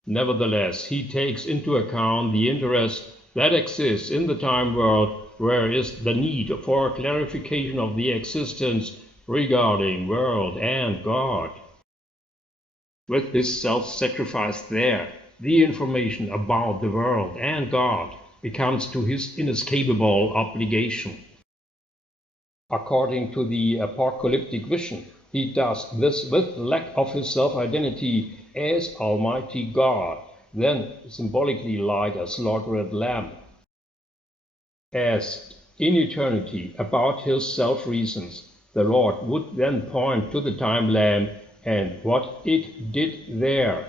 Nevertheless, he takes into account the interest that exists in the time world, where is the need for clarification of the existence regarding world and God. With this self-sacrifice there, the information about the world and God becomes to his inescapable obligation. According to the apocalyptic vision, he does this with lack of his self-identity as Almighty God, then symbolically like a slaughtered lamb. Asked in eternity about his self-reasons, the Lord would then point to the time lamb and what it did there.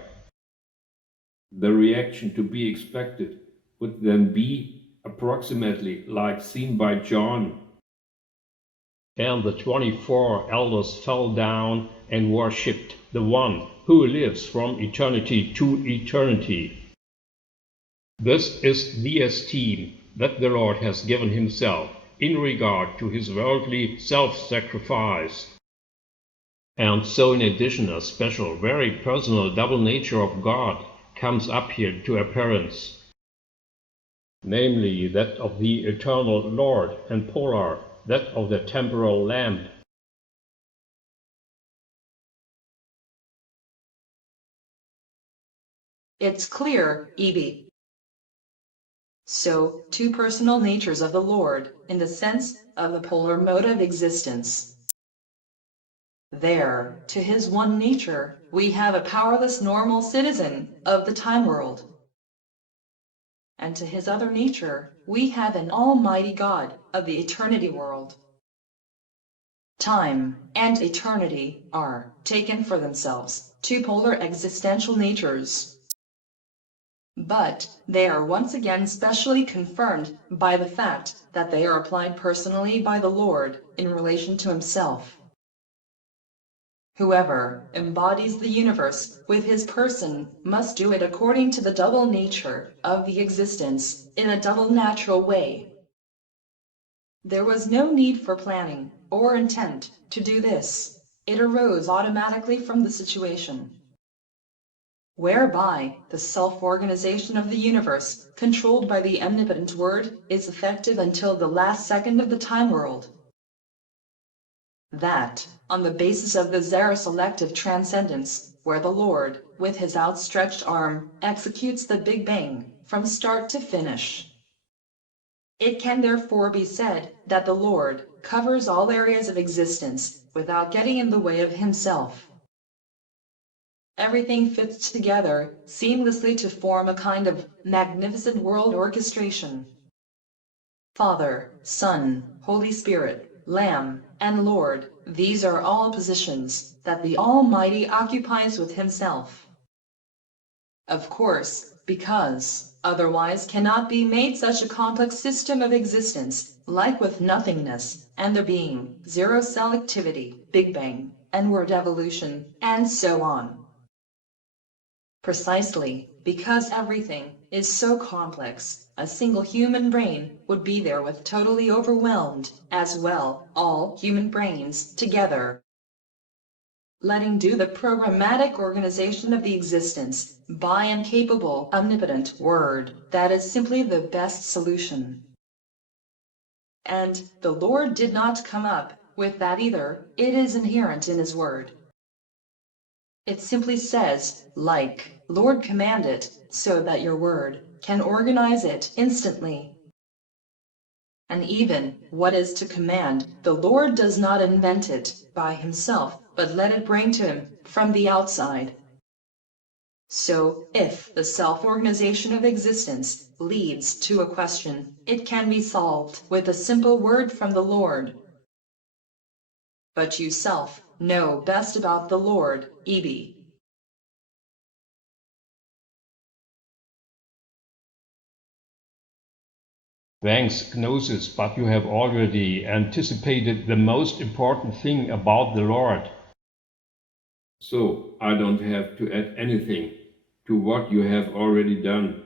The reaction to be expected would then be approximately like seen by John. And the 24 elders fell down and worshipped the one who lives from eternity to eternity. This is the esteem that the Lord has given himself in regard to his worldly self-sacrifice. And so in addition a special, very personal double nature of God comes up here to appearance, namely that of the eternal Lord and polar, that of the temporal Lamb. It's clear, Ebi. So, 2 personal natures of the Lord, in the sense of the polar mode of existence. There, to his one nature, we have a powerless normal citizen of the time world. And to his other nature, we have an almighty God of the eternity world. Time and eternity are, taken for themselves, 2 polar existential natures. But they are once again specially confirmed by the fact that they are applied personally by the Lord in relation to himself. Whoever embodies the universe with his person must do it according to the double nature of the existence in a double natural way. There was no need for planning or intent to do this. It arose automatically from the situation, whereby the self-organization of the universe, controlled by the omnipotent Word, is effective until the last second of the time world. That, on the basis of the Zara selective transcendence, where the Lord, with his outstretched arm, executes the Big Bang from start to finish. It can therefore be said that the Lord covers all areas of existence without getting in the way of himself. Everything fits together seamlessly to form a kind of magnificent world orchestration. Father, Son, Holy Spirit, Lamb, and Lord, these are all positions that the Almighty occupies with himself. Of course, because otherwise cannot be made such a complex system of existence, like with nothingness, and there being zero selectivity, Big Bang, and word evolution, and so on. Precisely because everything is so complex, a single human brain would be there with totally overwhelmed, as well, all human brains together. Letting do the programmatic organization of the existence by an capable, omnipotent Word, that is simply the best solution. And the Lord did not come up with that either. It is inherent in his Word. It simply says, like, Lord, command it, so that your Word can organize it instantly. And even what is to command, the Lord does not invent it by himself, but let it bring to him from the outside. So, if the self-organization of existence leads to a question, it can be solved with a simple word from the Lord. But you self know best about the Lord, E.B. Thanks, Gnosis, but you have already anticipated the most important thing about the Lord. So I don't have to add anything to what you have already done.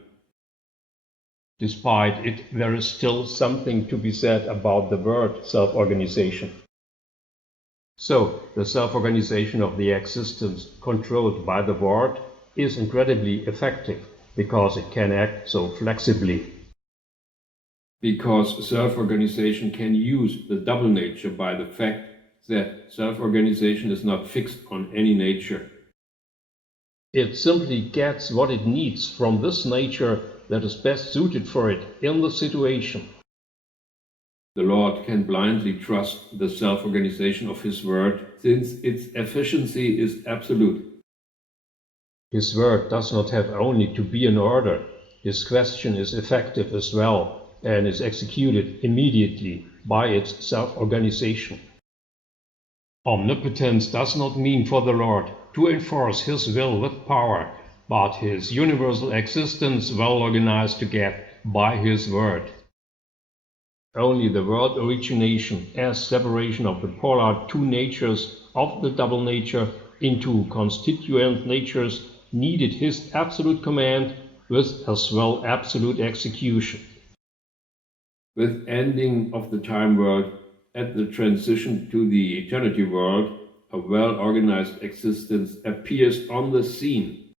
Despite it, there is still something to be said about the word self-organization. So, the self-organization of the existence controlled by the Word is incredibly effective because it can act so flexibly. Because self-organization can use the double nature by the fact that self-organization is not fixed on any nature. It simply gets what it needs from this nature that is best suited for it in the situation. The Lord can blindly trust the self-organization of his Word, since its efficiency is absolute. His Word does not have only to be in order. His question is effective as well, and is executed immediately by its self-organization. Omnipotence does not mean for the Lord to enforce his will with power, but his universal existence well organized to get by his Word. Only the world origination as separation of the polar two natures of the double nature into constituent natures needed his absolute command with as well absolute execution. With ending of the time world at the transition to the eternity world, a well-organized existence appears on the scene.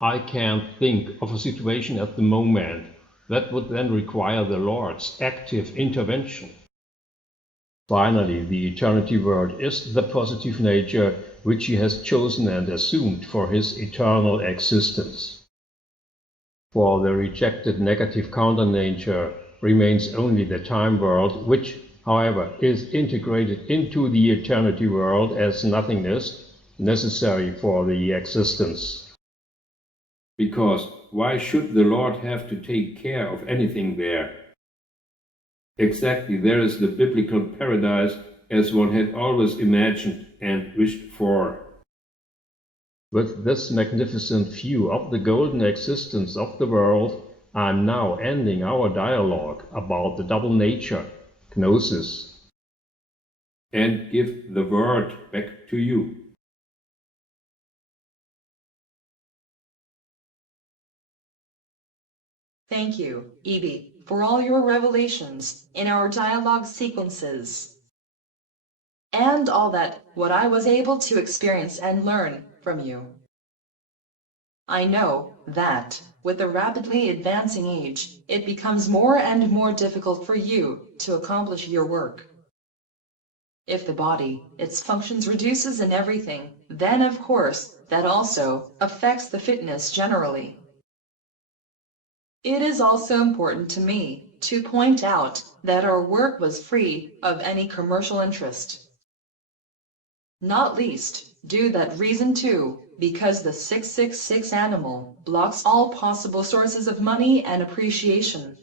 I can't think of a situation at the moment that would then require the Lord's active intervention. Finally, the eternity world is the positive nature which he has chosen and assumed for his eternal existence. For the rejected negative counter-nature remains only the time world, which, however, is integrated into the eternity world as nothingness necessary for the existence. Because why should the Lord have to take care of anything there? Exactly, there is the biblical paradise as one had always imagined and wished for. With this magnificent view of the golden existence of the world, I am now ending our dialogue about the double nature, Gnosis. and give the word back to you. Thank you, Evie, for all your revelations in our dialogue sequences, and all that what I was able to experience and learn from you. I know that, with the rapidly advancing age, it becomes more and more difficult for you to accomplish your work. If the body, its functions reduces in everything, then of course, that also affects the fitness generally. It is also important to me to point out that our work was free of any commercial interest. Not least, due that reason too, because the 666 animal blocks all possible sources of money and appreciation.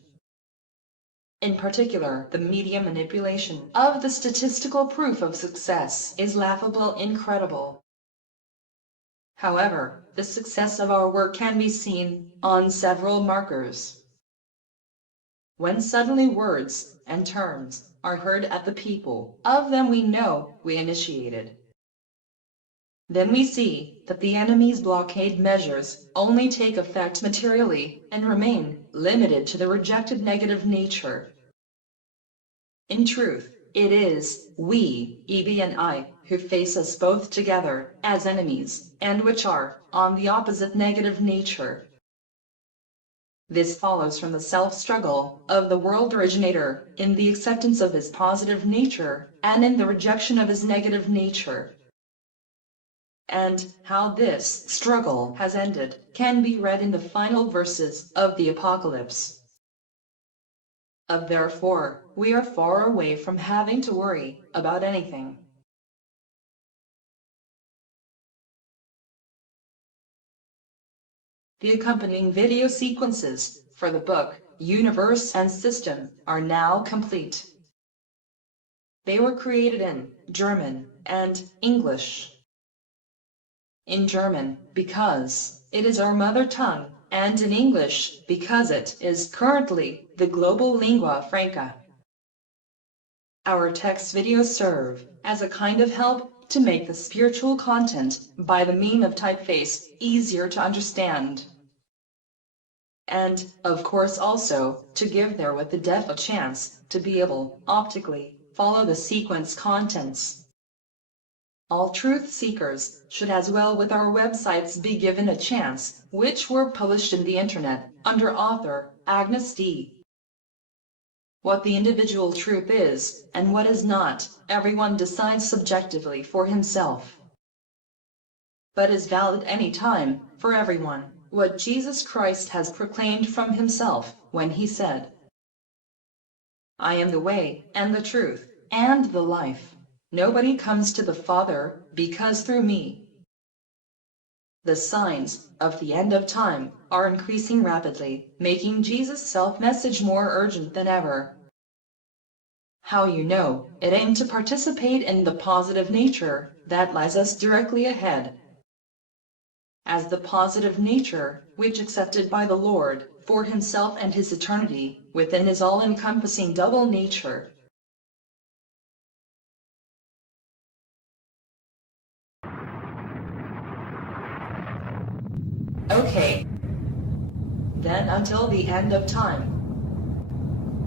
In particular, the media manipulation of the statistical proof of success is laughable, incredible. However, the success of our work can be seen on several markers. When suddenly words and terms are heard at the people, of them we know we initiated. Then we see that the enemy's blockade measures only take effect materially and remain limited to the rejected negative nature. In truth, it is we, Evie and I, who face us both together as enemies, and which are on the opposite negative nature. This follows from the self-struggle of the world originator in the acceptance of his positive nature and in the rejection of his negative nature. And how this struggle has ended can be read in the final verses of the Apocalypse. Therefore, we are far away from having to worry about anything. The accompanying video sequences for the book, Universe and System are now complete. They were created in German and English. In German, because it is our mother tongue, and in English, because it is currently the global lingua franca. Our text videos serve as a kind of help to make the spiritual content by the mean of typeface easier to understand. And, of course, also to give with the deaf a chance to be able, optically, follow the sequence contents. All truth seekers should as well with our websites be given a chance, which were published in the internet under author Agnes D. What the individual truth is and what is not, everyone decides subjectively for himself, but is valid any time for everyone. What Jesus Christ has proclaimed from himself when he said, "I am the way and the truth and the life. Nobody comes to the Father because through me." The signs of the end of time are increasing rapidly, making Jesus' self-message more urgent than ever. How you know it aimed to participate in the positive nature that lies us directly ahead. As the positive nature which accepted by the Lord for himself and his eternity within his all-encompassing double nature. Okay. Then until the end of time.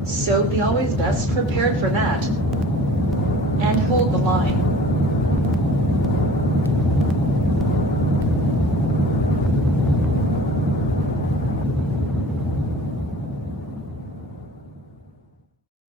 So be always best prepared for that. And hold the line.